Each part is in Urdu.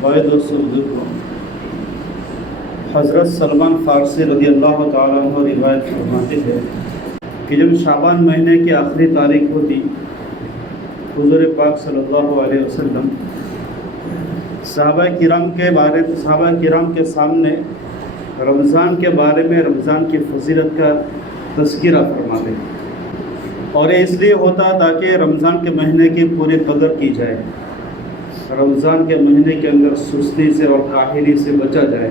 بھائی دوستوں بزرگوں، حضرت سلمان فارسی رضی اللہ تعالیٰ عنہ روایت فرماتے ہیں کہ جب شعبان مہینے کی آخری تاریخ ہوتی، حضور پاک صلی اللہ علیہ وسلم صحابہ کرام کے سامنے رمضان کے بارے میں رمضان کی فضیلت کا تذکرہ فرماتے ہیں، اور یہ اس لیے ہوتا تاکہ رمضان کے مہینے کی پوری قدر کی جائے، رمضان کے مہینے کے اندر سستی سے اور کاہلی سے بچا جائے۔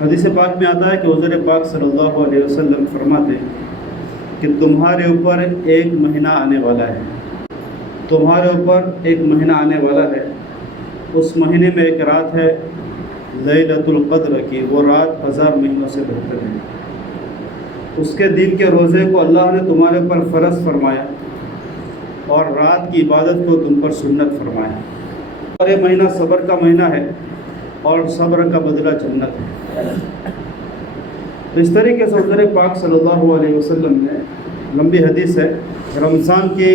حدیث پاک میں آتا ہے کہ حضور پاک صلی اللہ علیہ وسلم فرماتے ہیں کہ تمہارے اوپر ایک مہینہ آنے والا ہے، تمہارے اوپر ایک مہینہ آنے والا ہے، اس مہینے میں ایک رات ہے لیلۃ القدر کی، وہ رات 1000 مہینوں سے بہتر ہے۔ اس کے دن کے روزے کو اللہ نے تمہارے اوپر فرض فرمایا اور رات کی عبادت کو تم پر سنت فرمایا، اور یہ مہینہ صبر کا مہینہ ہے اور صبر کا بدلہ جنت ہے۔ تو اس طریقے سے حضور پاک صلی اللہ علیہ وسلم نے، لمبی حدیث ہے، رمضان کی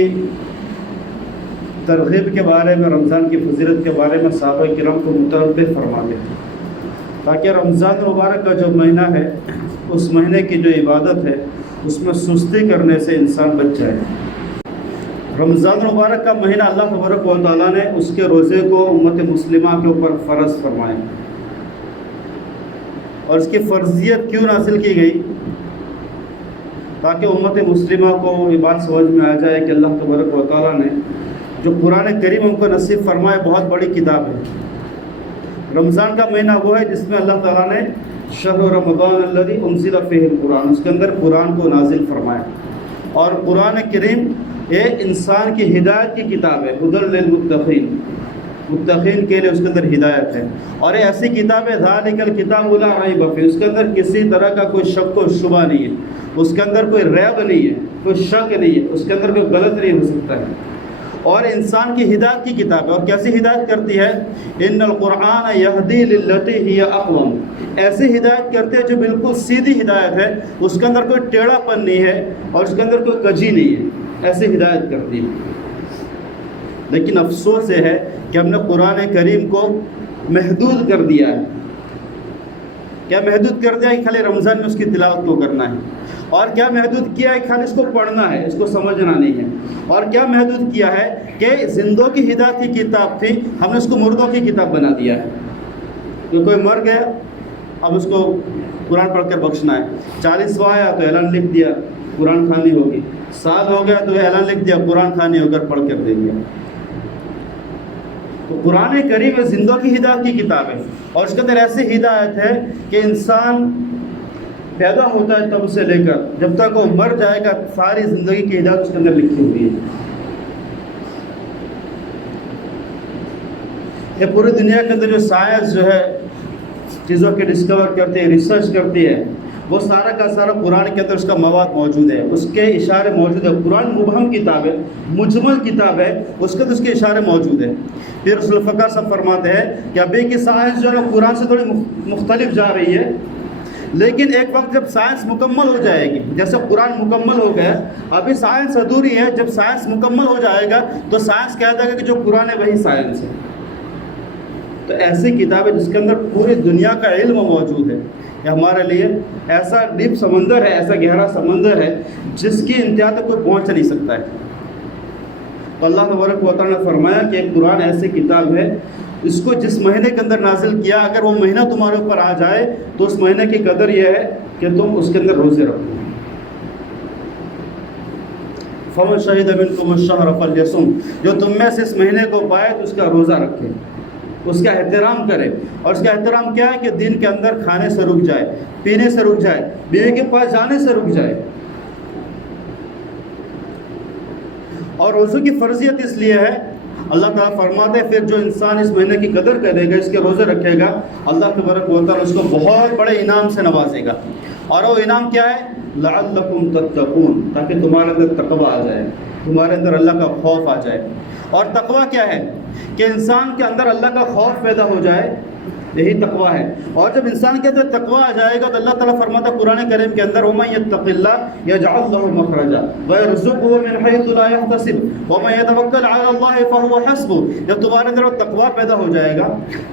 ترغیب کے بارے میں، رمضان کی فضیلت کے بارے میں صحابہ کرام کو متنبہ فرماتے ہیں تاکہ رمضان مبارک کا جو مہینہ ہے، اس مہینے کی جو عبادت ہے اس میں سستی کرنے سے انسان بچ جائے۔ رمضان مبارک کا مہینہ اللہ تبارک و تعالیٰ نے اس کے روزے کو امت مسلمہ کے اوپر فرض فرمایا، اور اس کی فرضیت کیوں نازل کی گئی؟ تاکہ امت مسلمہ کو یہ بات سمجھ میں آ جائے کہ اللہ تبارک و تعالیٰ نے جو قرآن کریم ہم کو نصیب فرمائے بہت بڑی کتاب ہے۔ رمضان کا مہینہ وہ ہے جس میں اللہ تعالیٰ نے شہر رمضان الذی انزل فیہ القرآن، اس کے اندر قرآن کو نازل فرمایا، اور قرآن کریم یہ انسان کی ہدایت کی کتاب ہے، ہدی للمتقین، متقین کے لیے اس کے اندر ہدایت ہے، اور یہ ایسی کتاب ہے ذالک الکتاب لا ریب فیہ، اس کے اندر کسی طرح کا کوئی شک و شبہ نہیں ہے، اس کے اندر کوئی ریب نہیں ہے، کوئی شک نہیں ہے، اس کے اندر کوئی غلط نہیں ہو سکتا ہے، اور انسان کی ہدایت کی کتاب ہے۔ اور کیسی ہدایت کرتی ہے؟ ان القرآن یہدی للتی ہی اقوم، ایسی ہدایت کرتے ہیں جو بالکل سیدھی ہدایت ہے، اس کے اندر کوئی ٹیڑھا پن نہیں ہے اور اس کے اندر کوئی کجی نہیں ہے، ایسی ہدایت کرتی ہے۔ لیکن افسوس یہ ہے کہ ہم نے قرآن کریم کو محدود کر دیا ہے۔ کیا محدود کر دیا کہ خالی رمضان میں اس کی تلاوت کو کرنا ہے، اور کیا محدود کیا ہے کہ خالی اس کو پڑھنا ہے، اس کو سمجھنا نہیں ہے، اور کیا محدود کیا ہے کہ زندوں کی ہدایت کی کتاب تھی، ہم نے اس کو مردوں کی کتاب بنا دیا ہے۔ کہ کوئی مر گیا، اب اس کو قرآن پڑھ کر بخشنا ہے، 40واں آیا تو اعلان لکھ دیا قرآن خوانی ہوگی، سال ہو گیا تو اعلان لکھ دیا قرآن خوانی ہو کر پڑھ کر دیں گے۔ تو قرآن کریم زندوں کی ہدایت کی کتاب ہے، اور اس کے اندر ایسی ہدایت ہے کہ انسان پیدا ہوتا ہے تب سے لے کر جب تک وہ مر جائے گا، ساری زندگی کی ہدایت اس کے اندر لکھی ہوئی ہے۔ یہ پوری دنیا کے اندر جو سائنس جو ہے چیزوں کی ڈسکور کرتی ہے، ریسرچ کرتی ہے، وہ سارا کا سارا قرآن کے اندر اس کا مواد موجود ہے، اس کے اشارے موجود ہیں۔ قرآن مبہم کتاب ہے، مجمل کتاب ہے، اس کے اندر اس کے اشارے موجود ہیں۔ پھر رسول الفقار صاحب فرماتے ہیں کہ ابھی کی سائنس جو ہے قرآن سے تھوڑی مختلف جا رہی ہے، لیکن ایک وقت جب سائنس مکمل ہو جائے گی، جیسے قرآن مکمل ہو گیا، ابھی سائنس ادھوری ہے، جب سائنس مکمل ہو جائے گا تو سائنس کہہ دے گا کہ جو قرآن ہے وہی سائنس ہے۔ تو ایسی کتاب ہے جس کے اندر پوری دنیا کا علم موجود ہے۔ یہ ہمارے لیے ایسا ڈیپ سمندر ہے، ایسا گہرا سمندر ہے جس کی انتہا تک کوئی پہنچ نہیں سکتا ہے۔ تو اللہ تبارک و تعالیٰ نے فرمایا کہ ایک قرآن ایسی کتاب ہے، اس کو جس مہینے کے اندر نازل کیا، اگر وہ مہینہ تمہارے اوپر آ جائے تو اس مہینے کی قدر یہ ہے کہ تم اس کے اندر روزے رکھو۔ فمن شہد منکم الشہر فلیصم، جو تم میں سے اس مہینے کو پائے تو اس کا روزہ رکھے، اس کا احترام کرے۔ اور اس کا احترام کیا ہے کہ دن کے اندر کھانے سے رک جائے، پینے سے رک جائے، بیوی کے پاس جانے سے رک جائے۔ اور روزوں کی فرضیت اس لیے ہے، اللہ تعالیٰ فرماتے ہیں پھر جو انسان اس مہینے کی قدر کرے گا، اس کے روزے رکھے گا، اللہ تبارک و تعالیٰ اس کو بہت بڑے انعام سے نوازے گا۔ اور وہ انعام کیا ہے؟ لعلکم تتقون، تاکہ تمہارے اندر تقویٰ آ جائے، تمہارے اندر اللہ کا خوف آ جائے۔ اور تقویٰ کیا ہے؟ کہ انسان کے اندر اللہ کا خوف پیدا ہو جائے، یہی تقوی ہے. اور جب انسان کے اندر تقوی آ جائے گا تو اللہ تعالیٰ فرماتا ہے قرآن کریم کے اندر وَمَن يَتَّقِ اللَّهَ يَجْعَلْ لَهُ مَخْرَجًا وَيَرْزُقْهُ مِنْ حَيْثُ لَا يَحْتَسِبُ وَمَن يَتَوَكَّلْ عَلَى اللَّهِ فَهُوَ حَسْبُهُ. جب تمہارے اندر تقوی پیدا ہو جائے گا،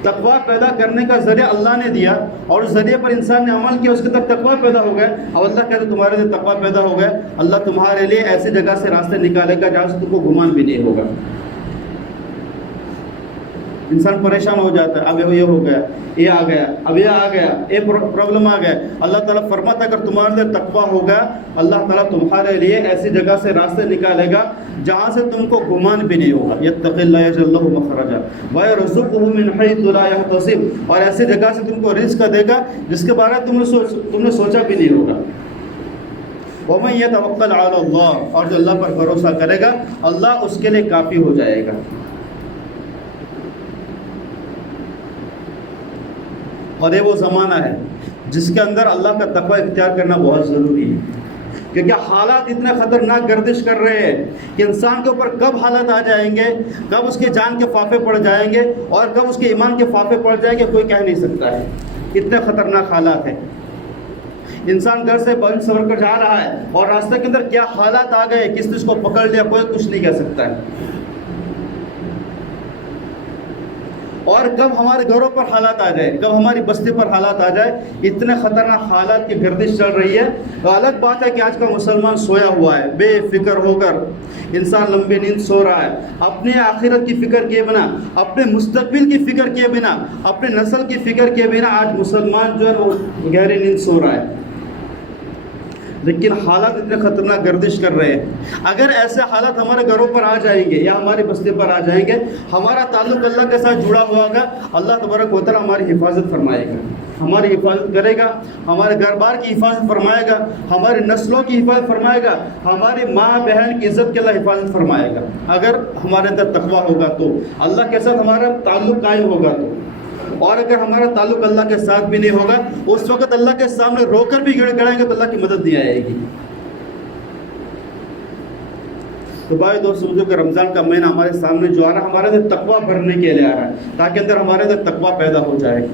تقوی پیدا کرنے کا ذریعہ اللہ نے دیا اور اس ذریعے پر انسان نے عمل کیا، اس کے اندر تقوی پیدا ہو گئے. اب اللہ کہتے ہیں تمہارے اندر تقوی پیدا ہو گئے، اللہ تمہارے لیے ایسی جگہ سے راستے نکالے گا جہاں سے تم کو گمان بھی نہیں ہوگا. انسان پریشان ہو جاتا ہے، اب یہ ہو گیا، یہ آ گیا، اب یہ آ گیا، یہ پرابلم آ گیا. اللہ تعالیٰ فرماتا ہے اگر تمہارے اندر تقویٰ ہوگا اللہ تعالیٰ تمہارے لیے ایسی جگہ سے راستے نکالے گا جہاں سے تم کو گمان بھی نہیں ہوگا. یتق اللہ یجعل لہ مخرجا ویرزقہ من حیث لا یحتسب. اور ایسی جگہ سے تم کو رزق دے گا جس کے بارے میں تم نے سوچا بھی نہیں ہوگا. ومن یتوکل علی اللہ. اور جو اللہ پر بھروسہ کرے گا اللہ اس کے لیے کافی ہو جائے گا. اور یہ وہ زمانہ ہے جس کے اندر اللہ کا تقوی اختیار کرنا بہت ضروری ہے، کیونکہ حالات اتنے خطرناک گردش کر رہے ہیں کہ انسان کے اوپر کب حالات آ جائیں گے، کب اس کے جان کے فافے پڑ جائیں گے اور کب اس کے ایمان کے فافے پڑ جائیں گے کوئی کہہ نہیں سکتا ہے. اتنے خطرناک حالات ہیں. انسان گھر سے بن سور کر جا رہا ہے اور راستے کے اندر کیا حالات آ گئے، کس چیز کو پکڑ لیا کوئی کچھ نہیں کہہ سکتا ہے. اور کب ہمارے گھروں پر حالات آ جائے، کب ہماری بستی پر حالات آ جائے، اتنے خطرناک حالات کی گردش چل رہی ہے. تو الگ بات ہے کہ آج کا مسلمان سویا ہوا ہے بے فکر ہو کر. انسان لمبی نیند سو رہا ہے اپنے آخرت کی فکر کیے بنا، اپنے مستقبل کی فکر کیے بنا، اپنے نسل کی فکر کیے بنا. آج مسلمان جو ہے وہ گہری نیند سو رہا ہے، لیکن حالات اتنے خطرناک گردش کر رہے ہیں. اگر ایسے حالات ہمارے گھروں پر آ جائیں گے یا ہماری بستی پر آ جائیں گے، ہمارا تعلق اللہ کے ساتھ جڑا ہوا ہوگا، اللہ تبارک و تعالیٰ ہماری حفاظت فرمائے گا، ہماری حفاظت کرے گا، ہمارے گھر بار کی حفاظت فرمائے گا، ہماری نسلوں کی حفاظت فرمائے گا، ہماری ماں بہن کی عزت کے اللہ حفاظت فرمائے گا. اگر ہمارے اندر تقویٰ ہوگا تو، اللہ کے ساتھ ہمارا تعلق قائم ہوگا تو. اور اگر ہمارا تعلق اللہ کے ساتھ بھی نہیں ہوگا، اس وقت اللہ کے سامنے رو کر بھی گڑ گڑائیں گے تو اللہ کی مدد نہیں آئے گی. تو بھائی دوست سمجھو کہ رمضان کا مہینہ ہمارے سامنے جو آ رہا ہے ہمارے اندر تقویٰ بھرنے کے لیے آ رہا ہے تاکہ اندر ہمارے اندر تقویٰ پیدا ہو جائے.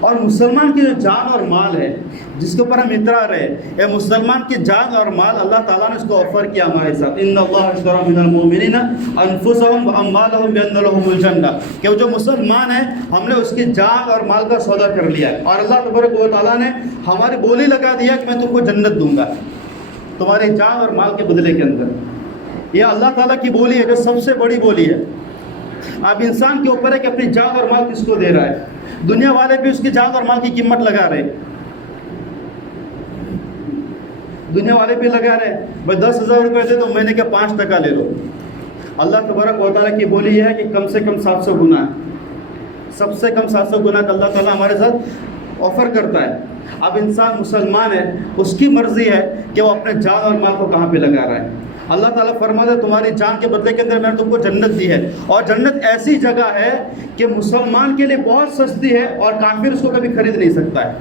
اور مسلمان کی جو جان اور مال ہے جس کے اوپر ہم اترا رہے، اے مسلمان کی جان اور مال اللہ تعالیٰ نے اس کو آفر کیا ہمارے ساتھ. ان اللہ اشتری من المؤمنین انفسهم واموالهم بان لهم الجنہ، کہ جو مسلمان ہے ہم نے اس کی جان اور مال کا سودا کر لیا ہے اور اللہ تبارک و تعالیٰ نے ہماری بولی لگا دیا کہ میں تم کو جنت دوں گا تمہاری جان اور مال کے بدلے کے اندر. یہ اللہ تعالیٰ کی بولی ہے جو سب سے بڑی بولی ہے. اب انسان کے اوپر ہے کہ اپنی جان اور مال کس کو دے رہا ہے. دنیا والے بھی اس کی جان اور مال کی قیمت لگا رہے، دنیا والے بھی لگا رہے. بھائی 10,000 روپے دے تو مہینے کے 5% لے لو. اللہ تبارک و تعالیٰ کی بولی یہ ہے کہ کم سے کم 700 گنا ہے، سب سے کم 700 گنا کا اللہ تعالیٰ ہمارے ساتھ آفر کرتا ہے. اب انسان مسلمان ہے، اس کی مرضی ہے کہ وہ اپنے جان اور مال کو کہاں پہ لگا رہا ہے. اللہ تعالیٰ فرماتا ہے تمہاری جان کے بدلے کے اندر میں نے تم کو جنت دی ہے. اور جنت ایسی جگہ ہے کہ مسلمان کے لیے بہت سستی ہے اور کافر اس کو کبھی خرید نہیں سکتا ہے،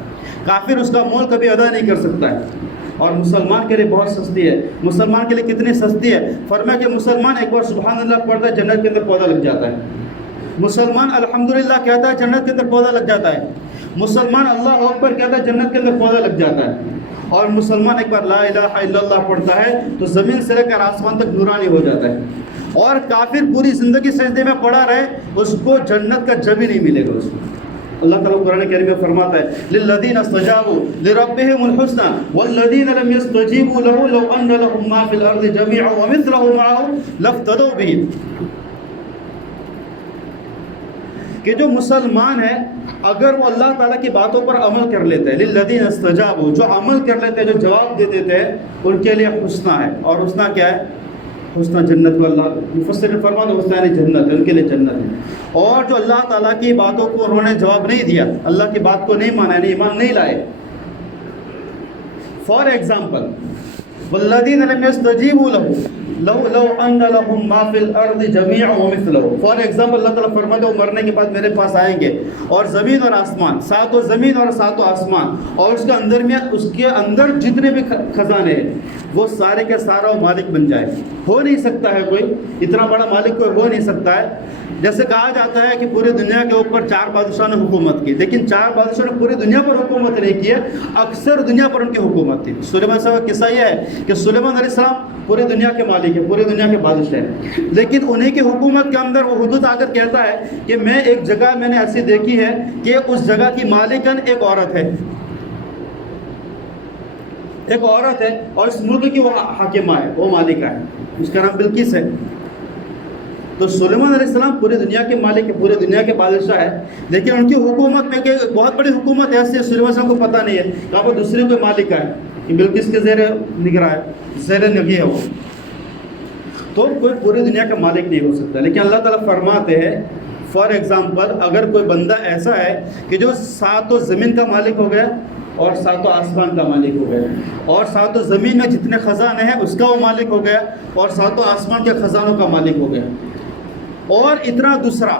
کافر اس کا مول کبھی ادا نہیں کر سکتا ہے. اور مسلمان کے لیے بہت سستی ہے. مسلمان کے لیے کتنی سستی ہے؟ فرمایا کہ مسلمان ایک بار سبحان اللہ پڑھتا ہے جنت کے اندر پودا لگ جاتا ہے. مسلمان الحمدللہ کہتا ہے جنت کے اندر پودا لگ جاتا ہے. مسلمان اللہ اکبر کہتا ہے جنت کے اندر پودا لگ جاتا ہے. اور مسلمان ایک بار لا الہ الا اللہ پڑھتا ہے تو زمین سے لے کر آسمان تک نورانی ہو جاتا ہے. اور کافر پوری زندگی سجدے میں پڑا رہے اس کو جنت کا جب ہی نہیں ملے گا. اس کو اللہ تعالیٰ قرآن کریم میں فرماتا ہے للذین استجابوا لربهم الحسنى والذین لم يستجیبوا له لو ان لهم ما في الارض جميعا ومثله معه لافتدوا به. کہ جو مسلمان ہے اگر وہ اللہ تعالیٰ کی باتوں پر عمل کر لیتے ہیں، للذین استجابوا، جو عمل کر لیتے ہیں، جو جواب دے دیتے ہیں، ان کے لیے حسنہ ہے. اور حسنہ کیا ہے؟ حسنہ جنت کو اللہ مفسر نے فرمایا حسنہ یعنی جنت، ان کے لیے جنت ہے. اور جو اللہ تعالیٰ کی باتوں کو انہوں نے جواب نہیں دیا، اللہ کی بات کو نہیں مانا، یعنی ایمان نہیں لائے. فار ایگزامپل والذین لم یستجیبوا له لو ان لهم ما فی الارض جميعا ومثله. فار ایگزامپل اللہ تعالیٰ فرماتے ہیں وہ مرنے کے بعد میرے پاس آئیں گے اور زمین اور آسمان، ساتوں زمین اور ساتوں آسمان اور اس کے اندر میں اس کے اندر جتنے بھی خزانے ہیں وہ سارے کے سارا مالک بن جائے. ہو نہیں سکتا ہے کوئی اتنا بڑا مالک کوئی ہو نہیں سکتا ہے. جیسے کہا جاتا ہے کہ پوری دنیا کے اوپر 4 بادشاہ نے حکومت کی، لیکن 4 بادشاہ نے پوری دنیا پر حکومت نہیں کی ہے، اکثر دنیا پر ان کی حکومت تھی۔ سلیمان صاحب کا قصہ یہ ہے کہ سلیمان علیہ السلام پوری دنیا کے مالک ہیں، پوری دنیا کے بادشاہ ہیں، لیکن انہیں کی حکومت کے اندر وہ حدود آ کر کہتا ہے کہ میں ایک جگہ میں نے ایسی دیکھی ہے کہ اس جگہ کی مالکن ایک عورت ہے، ایک عورت ہے، اور اس ملک کی وہ حاکمہ ہے، وہ مالکہ ہے، اس کا نام بلقیس ہے۔ تو سلیمان علیہ السلام پوری دنیا کے مالک ہے، پوری دنیا کے بادشاہ ہے، لیکن ان کی حکومت میں کہ بہت بڑی حکومت ایسی ہے، سلیمان صاحب کو پتہ نہیں ہے کہ وہ دوسری کوئی مالکہ ہے کہ بلقیس کے زیر نگراں ہے، زیر نگی ہے وہ، تو کوئی پوری دنیا کا مالک نہیں ہو سکتا۔ لیکن اللہ تعالیٰ فرماتے ہیں فار ایگزامپل اگر کوئی بندہ ایسا ہے کہ جو 7 زمین کا مالک ہو گیا اور 7 آسمان کا مالک ہو گیا، اور 7 زمین میں جتنے خزانے ہیں اس کا وہ مالک ہو گیا، اور 7 آسمان کے خزانوں کا مالک ہو گیا، اور اتنا دوسرا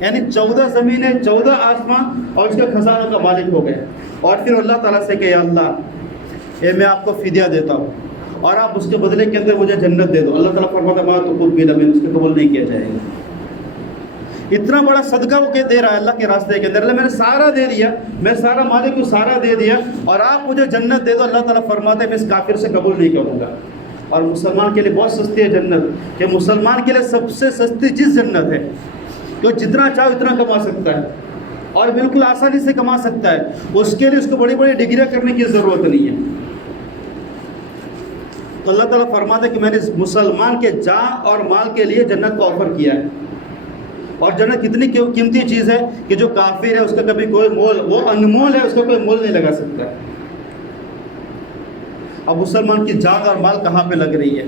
یعنی 14 زمینیں، 14 آسمان اور اس کے خزانوں کا مالک ہو گیا، اور پھر اللہ تعالیٰ سے کہ یا اللہ میں آپ کو فدیہ دیتا ہوں اور آپ اس کے بدلے کے اندر مجھے جنت دے دو۔ اللہ تعالیٰ فرماتا ہے تو قبل میں اس کو قبول نہیں کیا جائے گا۔ اتنا بڑا صدقہ وہ دے رہا ہے اللہ کے راستے کے اندر، اللہ میں نے سارا دے دیا، میں سارا مالک کو سارا دے دیا اور آپ مجھے جنت دے دو۔ اللہ تعالیٰ فرماتا ہے میں اس کافر سے قبول نہیں کروں گا۔ اور مسلمان کے لیے بہت سستی ہے جنت، کہ مسلمان کے لیے سب سے سستی چیز جنت ہے، کہ جتنا چاہو اتنا کما سکتا ہے اور بالکل آسانی سے کما سکتا ہے، اس کے لیے اس کو بڑی بڑی ڈگریاں کرنے کی ضرورت نہیں ہے۔ تو اللہ تعالیٰ فرماتا ہے کہ میں نے مسلمان کے جان اور مال کے لیے جنت کو آفر کیا ہے، اور جنت کتنی قیمتی چیز ہے کہ جو کافر ہے اس کا کبھی کوئی مول، وہ انمول ہے، اس کا کوئی مول نہیں لگا سکتا۔ اب مسلمان کی جان اور مال کہاں پہ لگ رہی ہے،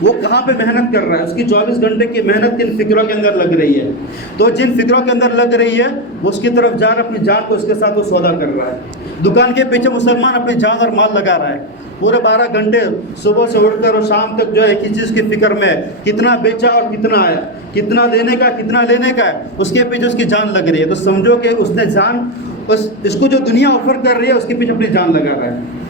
وہ کہاں پہ محنت کر رہا ہے، اس کی 24 گھنٹے کی محنت کن فکروں کے اندر لگ رہی ہے، تو جن فکروں کے اندر لگ رہی ہے وہ اس کی طرف جان، اپنی جان کو اس کے ساتھ وہ سودا کر رہا ہے۔ دکان کے پیچھے مسلمان اپنی جان اور مال لگا رہا ہے، پورے 12 گھنٹے صبح سے اٹھ کر اور شام تک جو ہے ایک ہی چیز کی فکر میں ہے، کتنا بیچا اور کتنا آیا، کتنا دینے کا کتنا لینے کا ہے، اس کے پیچھے اس کی جان لگ رہی ہے۔ تو سمجھو کہ اس نے جان، اس کو جو دنیا آفر کر رہی ہے اس کے پیچھے اپنی جان لگا رہا ہے۔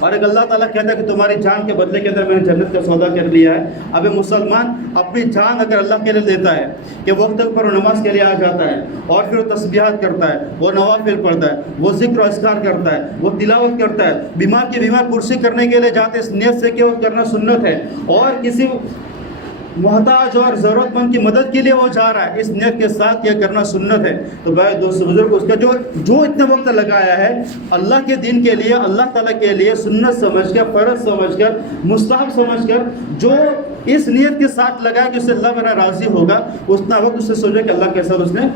اور ایک اللہ تعالیٰ کہتا ہے کہ تمہاری جان کے بدلے کے اندر میں نے جنت کا سودا کر لیا ہے۔ اب مسلمان اپنی جان اگر اللہ کے لیے دیتا ہے کہ وقت پر وہ نماز کے لیے آ جاتا ہے اور پھر وہ تسبیحات کرتا ہے، وہ نوافل پڑھتا ہے، وہ ذکر و اذکار کرتا ہے، وہ تلاوت کرتا ہے، بیمار کی بیمار پرسی کرنے کے لیے جاتے اس نیت سے کہ وہ کرنا سنت ہے، اور کسی محتاج اور ضرورت مند کی مدد کے لیے وہ جا رہا ہے اس نیت کے ساتھ یہ کرنا سنت ہے، تو بھائی دوست بزرگ اس کا جو اتنا وقت لگایا ہے اللہ کے دین کے لیے، اللہ تعالیٰ کے لیے سنت سمجھ کر، فرض سمجھ کر، مستحب سمجھ کر، جو اس نیت کے ساتھ لگایا کہ اس سے اللہ میرا راضی ہوگا، اتنا وقت اس سے سوچا کہ اللہ کے ساتھ اس نے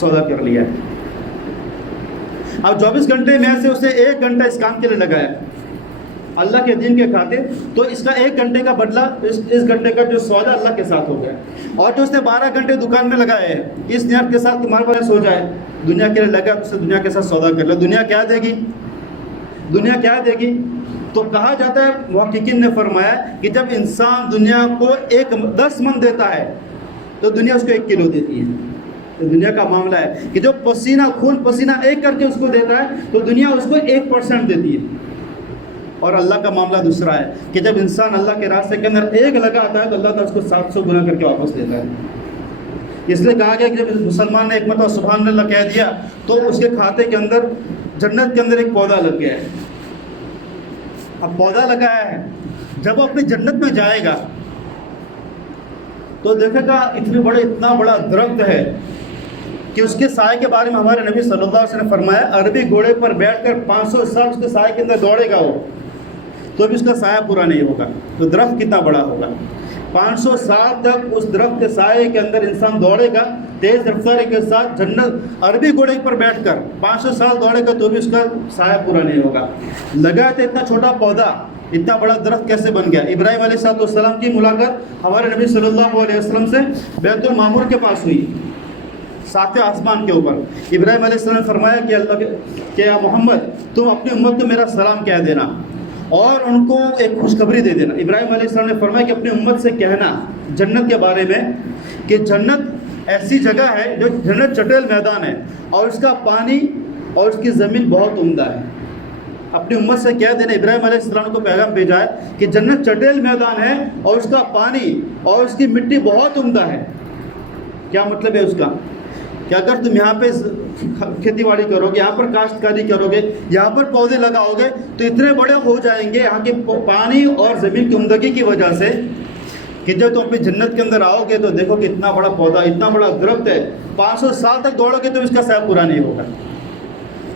سودا کر لیا ہے۔ اب 24 گھنٹے میں سے اسے 1 گھنٹہ اس کام کے لیے لگایا اللہ کے دین کے خاطر، تو اس کا 1 گھنٹے کا بدلہ، اس گھنٹے کا جو سودا اللہ کے ساتھ ہو گیا۔ اور جو اس نے 12 گھنٹے دکان میں لگائے ہیں اس نیت کے ساتھ تمہارے پاس ہو جائے، دنیا کے لیے لگا، اس سے دنیا کے ساتھ سودا کر لے، دنیا کیا دے گی، دنیا کیا دے گی؟ تو کہا جاتا ہے، محققین نے فرمایا کہ جب انسان دنیا کو 10 من دیتا ہے تو دنیا اس کو 1 کلو دیتی ہے۔ تو دنیا کا معاملہ ہے کہ جو پسینہ خون پسینہ ایک کر کے اس کو دیتا ہے تو دنیا اس کو 1% دیتی ہے۔ اور اللہ کا معاملہ دوسرا ہے کہ جب انسان اللہ کے راستے کے اندر 1 لگاتا ہے تو اللہ تعالیٰ اس کو 700 گنا کر کے واپس دیتا ہے۔ اس لیے کہا گیا کہ جب مسلمان نے ایک مرتبہ سبحان اللہ کہہ دیا تو اس کے کھاتے کے اندر، جنت کے اندر ایک پودا لگ گیا ہے۔ اب پودا لگایا ہے، جب وہ اپنی جنت میں جائے گا تو دیکھے گا اتنا بڑا درخت ہے کہ اس کے سائے کے بارے میں ہمارے نبی صلی اللہ علیہ وسلم نے فرمایا، عربی گھوڑے پر بیٹھ کر 500 سال اس کے سائے کے اندر دوڑے گا وہ تو بھی اس کا سایہ پورا نہیں ہوگا۔ تو درخت کتنا بڑا ہوگا، 500 سال تک اس درخت کے سائے کے اندر انسان دوڑے گا تیز رفتاری کے ساتھ، جنت عربی گھوڑے پر بیٹھ کر 500 سال دوڑے گا تو بھی اس کا سایہ پورا نہیں ہوگا۔ لگا تھا اتنا چھوٹا پودا اتنا بڑا درخت کیسے بن گیا؟ ابراہیم علیہ السلام کی ملاقات ہمارے نبی صلی اللہ علیہ وسلم سے بیت المعمور کے پاس ہوئی، 7ویں آسمان کے اوپر۔ ابراہیم علیہ السلام نے فرمایا کہ اللہ کہ یا محمد تم اپنی امت کو میرا سلام کہہ دینا اور ان کو ایک خوشخبری دے دینا۔ ابراہیم علیہ السلام نے فرمایا کہ اپنی امت سے کہنا جنت کے بارے میں کہ جنت ایسی جگہ ہے جو جنت چٹیل میدان ہے اور اس کا پانی اور اس کی زمین بہت عمدہ ہے۔ اپنی امت سے کہہ دینا، ابراہیم علیہ السلام کو پیغام بھیجا ہے کہ جنت چٹیل میدان ہے اور اس کا پانی اور اس کی مٹی بہت عمدہ ہے۔ کیا مطلب ہے اس کا؟ کہ اگر تم یہاں پہ کھیتی باڑی کرو گے، یہاں پر کاشتکاری کرو گے، یہاں پر پودے لگاؤ گے تو اتنے بڑے ہو جائیں گے یہاں کے پانی اور زمین کی عمدگی کی وجہ سے کہ جب تم اپنی جنت کے اندر آؤ گے تو دیکھو کہ اتنا بڑا پودا، اتنا بڑا درخت ہے، 500 سال تک دوڑو گے تو اس کا سایہ پورا نہیں ہوگا۔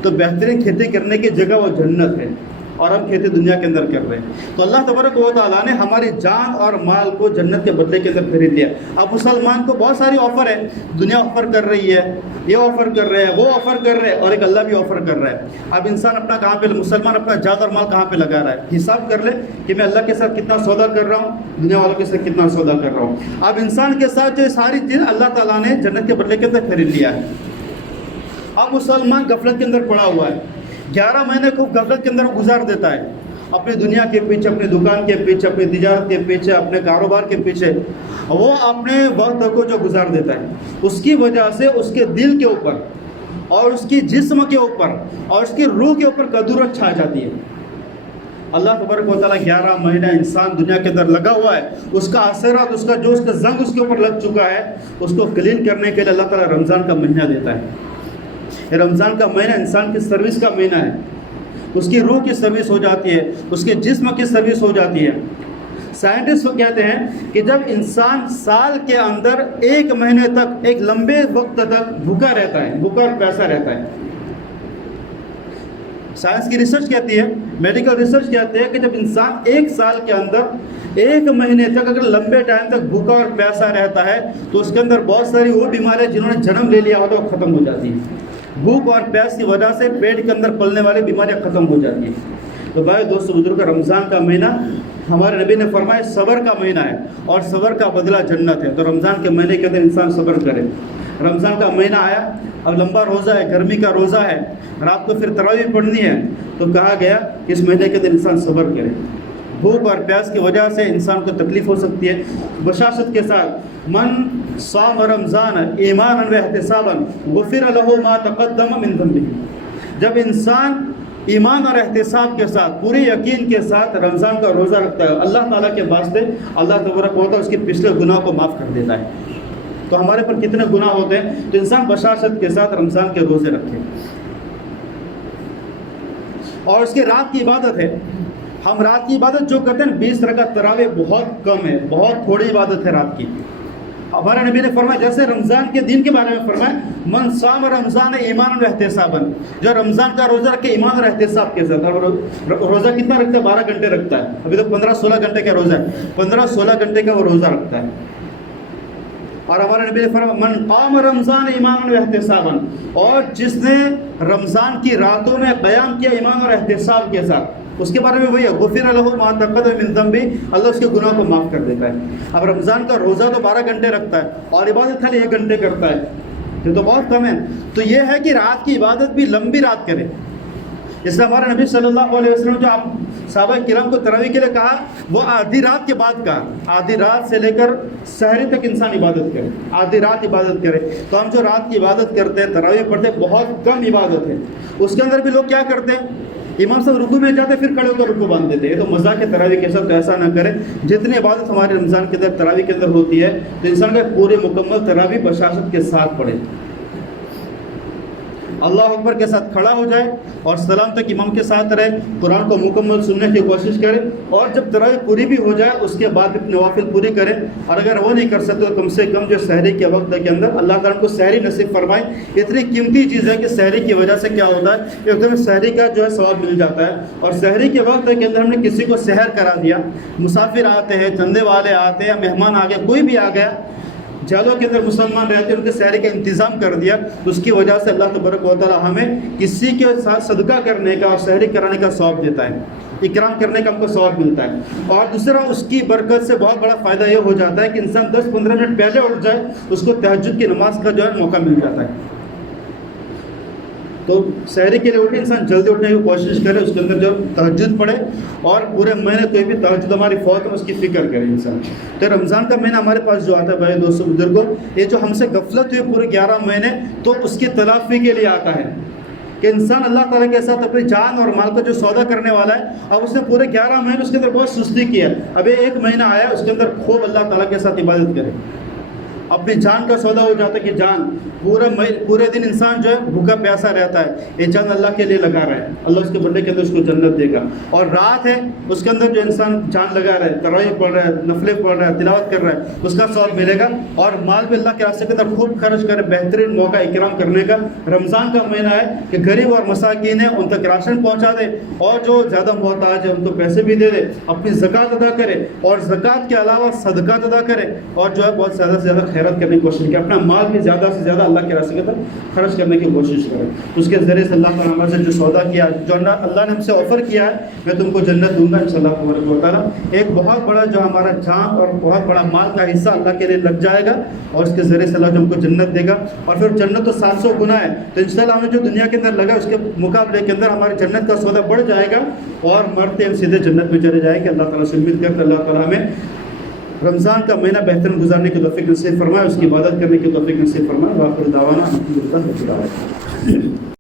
تو بہترین کھیتی کرنے کی جگہ وہ جنت ہے، اور ہم کھیتی دنیا کے اندر کر رہے ہیں۔ تو اللہ تبارک و تعالیٰ نے ہماری جان اور مال کو جنت کے بدلے کے اندر خرید لیا۔ اب مسلمان کو بہت ساری آفر ہے، دنیا آفر کر رہی ہے، یہ آفر کر رہے ہیں، وہ آفر کر رہے ہیں، اور ایک اللہ بھی آفر کر رہا ہے۔ اب انسان اپنا کہاں پہ، مسلمان اپنا جان اور مال کہاں پہ لگا رہا ہے؟ حساب کر لے کہ میں اللہ کے ساتھ کتنا سودا کر رہا ہوں، دنیا والوں کے ساتھ کتنا سودا کر رہا ہوں۔ اب انسان کے ساتھ جو ساری چیز اللہ تعالیٰ نے جنت کے بدلے کے اندر خرید لیا ہے۔ اب مسلمان غفلت کے اندر پڑا ہوا ہے، 11 مہینے کو غفلت کے اندر گزار دیتا ہے، اپنی دنیا کے پیچھے، اپنی دکان کے پیچھے، اپنی تجارت کے پیچھے، اپنے کاروبار کے پیچھے وہ اپنے وقت کو جو گزار دیتا ہے، اس کی وجہ سے اس کے دل کے اوپر اور اس کی جسم کے اوپر اور اس کی روح کے اوپر کدورت چھا جاتی ہے۔ اللہ تبارک و تعالیٰ 11 مہینہ انسان دنیا کے اندر لگا ہوا ہے، اس کا اثرات، اس کا جو اس کا زنگ اس کے اوپر لگ چکا ہے، اس کو کلین کرنے کے لیے اللہ تعالیٰ رمضان کا مہینہ دیتا ہے۔ یہ رمضان کا مہینہ انسان کی سروس کا مہینہ ہے، اس کی روح کی سروس ہو جاتی ہے، اس کے جسم کی سروس ہو جاتی ہے۔ سائنٹسٹ کہتے ہیں کہ جب انسان سال کے اندر 1 مہینے تک، ایک لمبے وقت تک بھوکا رہتا ہے، بھوکا اور پیاسا رہتا ہے، سائنس کی ریسرچ کہتی ہے، میڈیکل ریسرچ کہتے ہیں کہ جب انسان 1 سال کے اندر 1 مہینے تک اگر لمبے ٹائم تک بھوکا اور پیاسا رہتا ہے تو اس کے اندر بہت ساری وہ بیماریاں جنہوں نے جنم لے لیا ہوتا ہے وہ ختم ہو جاتی ہیں۔ بھوک اور پیاس کی وجہ سے پیٹ کے اندر پلنے والی بیماریاں ختم ہو جاتی ہیں۔ تو بھائی دوستو بزرگ، رمضان کا مہینہ ہمارے نبی نے فرمایا صبر کا مہینہ ہے، اور صبر کا بدلہ جنت ہے۔ تو رمضان کے مہینے کے اندر انسان صبر کرے۔ رمضان کا مہینہ آیا، اب لمبا روزہ ہے، گرمی کا روزہ ہے، رات کو پھر تراویح پڑھنی ہے، تو کہا گیا اس مہینے کے اندر انسان صبر کرے۔ بھوک اور پیاس کی وجہ سے انسان کو تکلیف ہو سکتی ہے، بشاشت کے ساتھ من صام رمضان ایمانا و احتسابا غفر له ما تقدم من ذنبه۔ جب انسان ایمان اور احتساب کے ساتھ، پورے یقین کے ساتھ رمضان کا روزہ رکھتا ہے، اللہ تعالیٰ کے واسطے اللہ تبارک و تعالیٰ اس کے پچھلے گناہ کو معاف کر دیتا ہے۔ تو ہمارے پر کتنے گناہ ہوتے ہیں، تو انسان بشاشت کے ساتھ رمضان کے روزے رکھے۔ اور اس کے رات کی عبادت ہے، ہم رات کی عبادت جو کرتے ہیں 20 رکعت تراویح بہت کم ہے، بہت تھوڑی عبادت ہے رات کی۔ ہمارے نبی نے فرمایا، جیسے رمضان کے دن کے بارے میں فرمایا من صام رمضان ایمان و احتسابا، جو رمضان کا روزہ رکھے ایمان اور احتساب کے ساتھ۔ روزہ کتنا رکھتا ہے؟ 12 گھنٹے رکھتا ہے، ابھی تو 15-16 گھنٹے کا روزہ ہے، 15-16 گھنٹے کا وہ روزہ رکھتا ہے۔ اور ہمارے نبی نے فرمایا من قام رمضان ایمان و احتسابا، اور جس نے رمضان کی راتوں میں قیام کیا ایمان اور احتساب کے ساتھ، اس کے بارے میں وہی ہے غفر له ما تقدم من ذنبه، اللہ اس کے گناہ کو معاف کر دیتا ہے۔ اب رمضان کا روزہ تو 12 گھنٹے رکھتا ہے اور عبادت خالی 1 گھنٹے کرتا ہے، یہ تو بہت کم ہے۔ تو یہ ہے کہ رات کی عبادت بھی لمبی رات کرے، جس نے ہمارے نبی صلی اللہ علیہ وسلم جو آپ صحابہ کرام کو تراویح کے لیے کہا، وہ آدھی رات کے بعد کہا، آدھی رات سے لے کر سحری تک انسان عبادت کرے، آدھی رات عبادت کرے۔ تو ہم جو رات کی عبادت کرتے ہیں، تراویح پڑھتے ہیں، بہت کم عبادت ہے۔ اس کے اندر بھی لوگ کیا کرتے ہیں، امام صاحب رکوع میں جاتے پھر کھڑے ہو کر رکوع باندھ دیتے ہیں۔ یہ تو مذاق ہے تراویح کے ساتھ، ایسا نہ کرے۔ جتنی عبادت ہمارے رمضان کے اندر تراویح کے اندر ہوتی ہے، تو انسان کا پورے مکمل تراویح بشاشت کے ساتھ پڑھے، اللہ اکبر کے ساتھ کھڑا ہو جائے اور سلام تک امام کے ساتھ رہے، قرآن کو مکمل سننے کی کوشش کرے، اور جب تراویح پوری بھی ہو جائے اس کے بعد اپنے نوافل پوری کرے۔ اور اگر وہ نہیں کر سکتے تو کم سے کم جو سحری کے وقت کے اندر اللہ تعالیٰ کو سحری نصیب فرمائے۔ اتنی قیمتی چیز ہے کہ سحری کی وجہ سے کیا ہوتا ہے، ایک دم سحری کا جو ہے ثواب مل جاتا ہے۔ اور سحری کے وقت کے اندر ہم نے کسی کو سحر کرا دیا، مسافر آتے ہیں، چندے والے آتے ہیں، مہمان آ گئے، کوئی بھی آ گیا، جالوں کے اندر مسلمان رہتے ہیں، ان کے سحری کا انتظام کر دیا، اس کی وجہ سے اللہ تبارک و تعالیٰ ہمیں کسی کے ساتھ صدقہ کرنے کا اور سحری کرانے کا ثواب دیتا ہے، اکرام کرنے کا ہم کو ثواب ملتا ہے۔ اور دوسرا اس کی برکت سے بہت بڑا فائدہ یہ ہو جاتا ہے کہ انسان 10-15 منٹ پہلے اٹھ جائے، اس کو تہجد کی نماز کا جو ہے موقع مل جاتا ہے۔ تو سحری کے لیے اٹھے، انسان جلدی اٹھنے کی کوشش کرے، اس کے اندر جو تہجد پڑھے، اور پورے مہینے کوئی بھی تہجد ہماری فوت میں اس کی فکر کرے انسان۔ تو رمضان کا مہینہ ہمارے پاس جو آتا ہے بھائی دوستوں بزرگوں، یہ جو ہم سے غفلت ہوئی پورے 11 مہینے، تو اس کی تلافی کے لیے آتا ہے کہ انسان اللہ تعالیٰ کے ساتھ اپنی جان اور مال کا جو سودا کرنے والا ہے، اب اس نے پورے 11 مہینے اس کے اندر بہت سستی کی ہے، اب 1 مہینہ آیا اس کے اندر خوب اللہ تعالیٰ کے ساتھ عبادت کرے، اپنی جان کا سودا ہو جاتا ہے کہ جان پورے دن انسان جو ہے بھوکا پیاسا رہتا ہے، یہ چند اللہ کے لیے لگا رہا ہے، اللہ اس کے بندے کے اندر اس کو جنت دے گا. اور رات ہے اس کے اندر جو انسان جان لگا رہا ہے، تراویح پڑھ رہا ہے، نفلیں پڑھ رہا ہے، تلاوت کر رہا ہے، اس کا ثواب ملے گا. اور مال بھی اللہ کے راستے کے اندر خوب خرچ کرے، بہترین موقع اکرام کرنے کا. رمضان کا مہینہ ہے کہ غریب اور مساکین ہیں ان تک راشن پہنچا دے، اور جو زیادہ محتاج ہے ان کو پیسے بھی دے دے، اپنی زکوٰۃ ادا کرے، اور زکوٰۃ کے علاوہ صدقات ادا کرے، اور جو ہے بہت زیادہ سے زیادہ خیرات کرنے کی کوشش کرے، اپنا مال بھی زیادہ سے زیادہ اللہ کے راستے کے اندر خرچ کرنے کی کوشش کرے. اس کے ذریعے سے اللہ تعالیٰ ہمارے سے جو سودا کیا، جو اللہ نے ہم سے آفر کیا ہے، میں تم کو جنت دوں گا انشاءاللہ تبارک و تعالیٰ. ایک بہت بڑا جو ہمارا جان اور بہت بڑا مال کا حصہ اللہ کے لیے لگ جائے گا، اور اس کے ذریعے سے اللہ جو ہم کو جنت دے گا. اور پھر جنت تو 700 گنا ہے، تو انشاءاللہ ہمیں جو دنیا کے اندر لگا اس کے مقابلے کے اندر ہماری جنت کا سودا بڑھ جائے گا، اور مرتے ہم سیدھے جنت میں چلے جائیں گے. اللہ تعالیٰ سے امید کرتے اللہ تعالیٰ ہمیں رمضان کا مہینہ بہترین گزارنے کی توفیق نصیب فرمائے، اس کی عبادت کرنے کی توفیق نصیب فرمائے. وآخر دعوانا الحمدللہ رب العالمین.